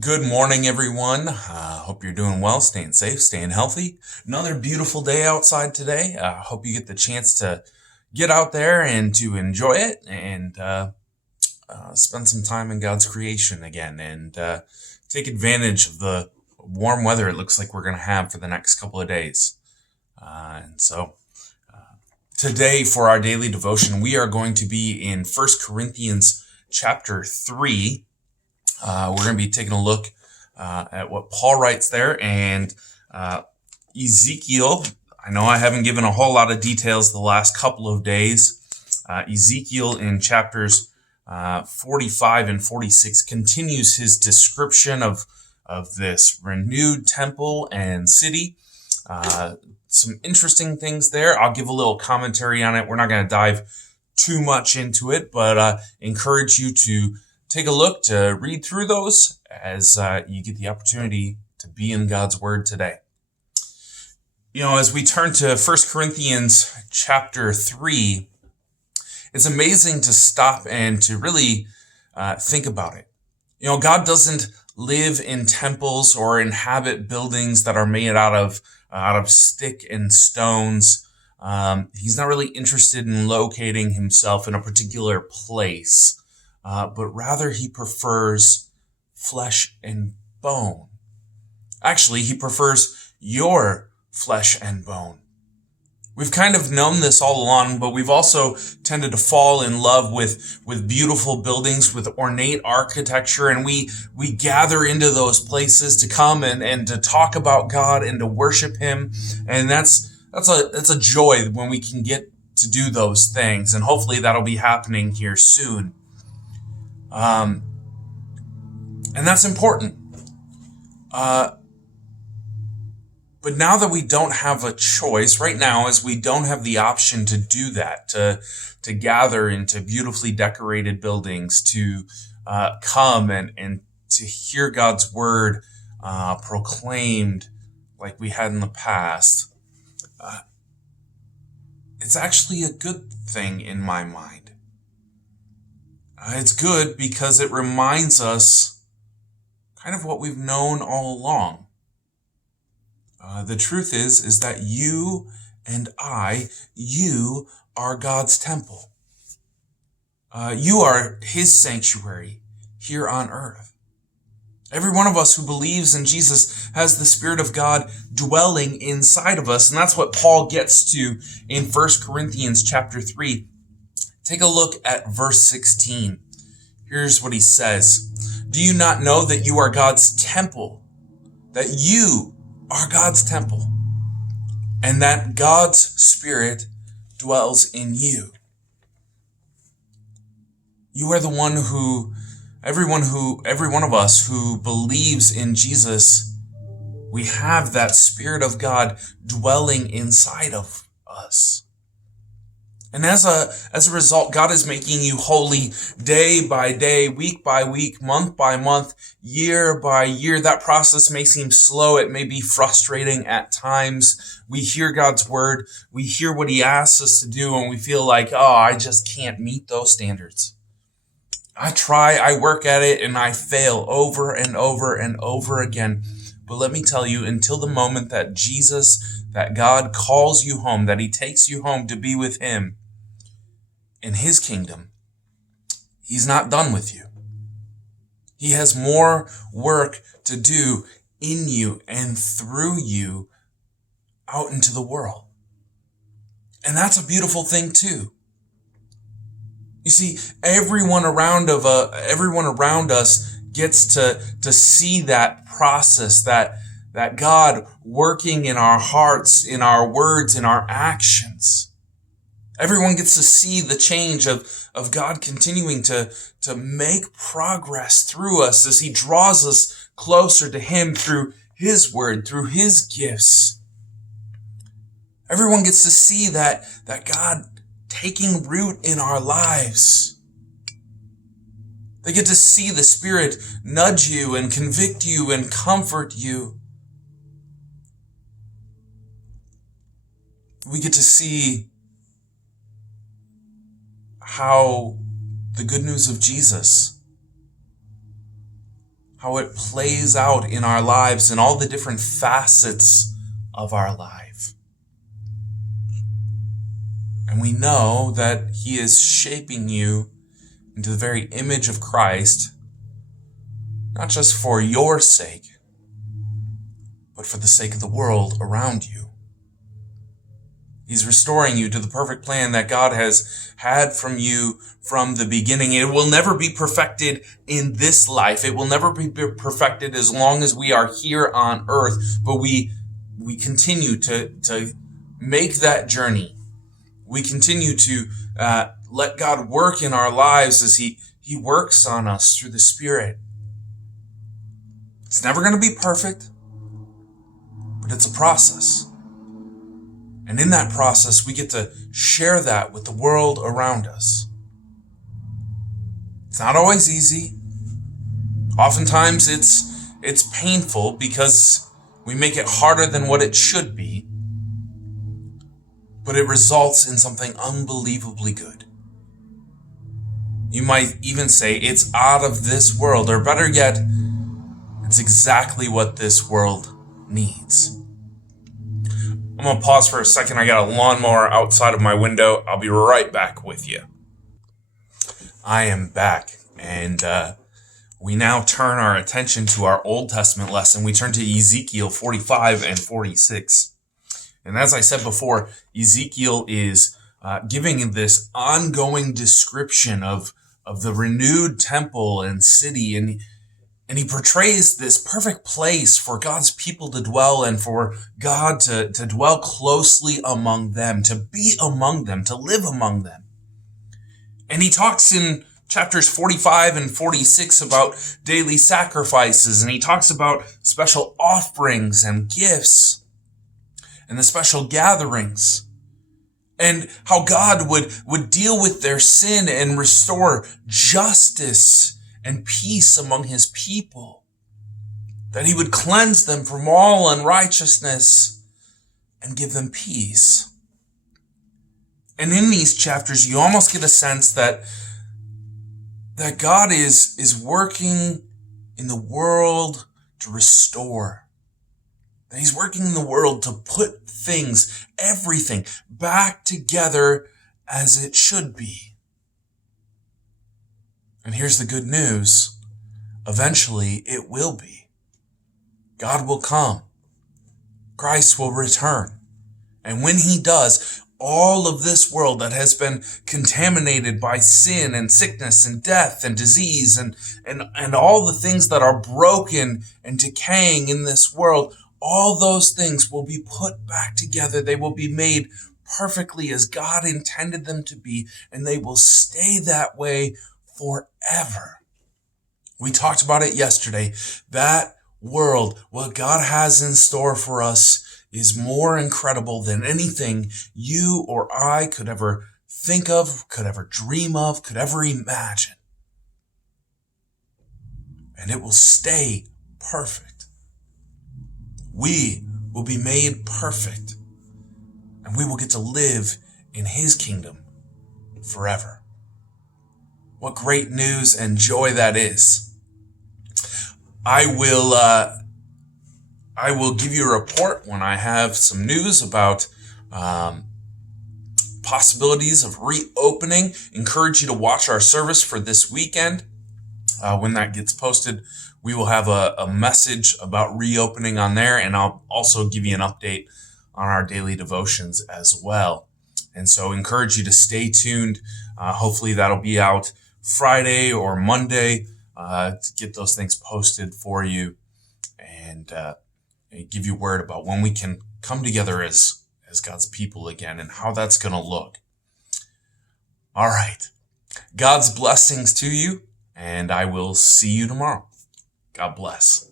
Good morning, everyone. Hope you're doing well, staying safe, staying healthy. Another beautiful day outside today. Hope you get the chance to get out there and to enjoy it and spend some time in God's creation again and take advantage of the warm weather it looks like we're going to have for the next couple of days. And so today for our daily devotion, we are going to be in 1 Corinthians chapter 3. We're going to be taking a look at what Paul writes there, and Ezekiel. I know I haven't given a whole lot of details the last couple of days. Ezekiel in chapters 45 and 46 continues his description of this renewed temple and city. Some interesting things there. I'll give a little commentary on it. We're not going to dive too much into it, but encourage you to take a look, to read through those as you get the opportunity to be in God's Word today. You know, as we turn to 1 Corinthians chapter 3, it's amazing to stop and to really think about it. You know, God doesn't live in temples or inhabit buildings that are made out of stick and stones. He's not really interested in locating himself in a particular place. But rather he prefers flesh and bone. Actually, he prefers your flesh and bone. We've kind of known this all along, but we've also tended to fall in love with beautiful buildings, with ornate architecture, and we gather into those places to come and to talk about God and to worship Him. And that's a joy when we can get to do those things, and hopefully that'll be happening here soon. And that's important. But now that we don't have a choice, right now, as we don't have the option to do that, to gather into beautifully decorated buildings, to come and to hear God's word proclaimed like we had in the past, it's actually a good thing in my mind. It's good because it reminds us kind of what we've known all along. The truth is that you and you are God's temple. You are His sanctuary here on earth. Every one of us who believes in Jesus has the Spirit of God dwelling inside of us, and that's what Paul gets to in 1 Corinthians chapter 3. Take a look at verse 16. Here's what he says. Do you not know that you are God's temple? That you are God's temple, and that God's Spirit dwells in you. You are the one every one of us who believes in Jesus, we have that Spirit of God dwelling inside of us. And as a result, God is making you holy day by day, week by week, month by month, year by year. That process may seem slow. It may be frustrating at times. We hear God's word. We hear what He asks us to do, and we feel like, oh, I just can't meet those standards. I try, I work at it, and I fail over and over and over again. But let me tell you, until the moment that that God calls you home, that He takes you home to be with Him in His kingdom, He's not done with you. He has more work to do in you and through you out into the world. And that's a beautiful thing too. You see, everyone around us gets to see that process, that God working in our hearts, in our words, in our actions. Everyone gets to see the change of God continuing to make progress through us as He draws us closer to Him through His word, through His gifts. Everyone gets to see that God taking root in our lives. They get to see the Spirit nudge you and convict you and comfort you. We get to see how the good news of Jesus how it plays out in our lives and all the different facets of our life. And we know that he is shaping you into the very image of Christ, not just for your sake, but for the sake of the world around you. He's restoring you to the perfect plan that God has had from you from the beginning. It will never be perfected in this life. It will never be perfected as long as we are here on earth. But we continue to make that journey. We continue to let God work in our lives as He works on us through the Spirit. It's never going to be perfect, but it's a process. And in that process, we get to share that with the world around us. It's not always easy. Oftentimes it's painful because we make it harder than what it should be. But it results in something unbelievably good. You might even say it's out of this world, or better yet, it's exactly what this world needs. I'm going to pause for a second. I got a lawnmower outside of my window. I'll be right back with you. I am back, and we now turn our attention to our Old Testament lesson. We turn to Ezekiel 45 and 46. And as I said before, Ezekiel is giving this ongoing description of the renewed temple and city, and he portrays this perfect place for God's people to dwell and for God to dwell closely among them, to be among them, to live among them. And he talks in chapters 45 and 46 about daily sacrifices, and he talks about special offerings and gifts and the special gatherings, and how God would deal with their sin and restore justice and peace among his people, that he would cleanse them from all unrighteousness and give them peace. And in these chapters, you almost get a sense that God is working in the world to restore. That he's working in the world to put things, everything, back together as it should be. And here's the good news. Eventually, it will be. God will come. Christ will return. And when he does, all of this world that has been contaminated by sin and sickness and death and disease and all the things that are broken and decaying in this world, all those things will be put back together. They will be made perfectly as God intended them to be, and they will stay that way forever. We talked about it yesterday. That world, what God has in store for us, is more incredible than anything you or I could ever think of, could ever dream of, could ever imagine. And it will stay perfect. We will be made perfect, and we will get to live in his kingdom forever. What great news and joy that is. I will give you a report when I have some news about possibilities of reopening. Encourage you to watch our service for this weekend. When that gets posted, we will have a message about reopening on there, and I'll also give you an update on our daily devotions as well. And so encourage you to stay tuned. Hopefully that'll be out Friday or Monday to get those things posted for you and give you word about when we can come together as God's people again and how that's going to look. All right. God's blessings to you, and I will see you tomorrow. God bless.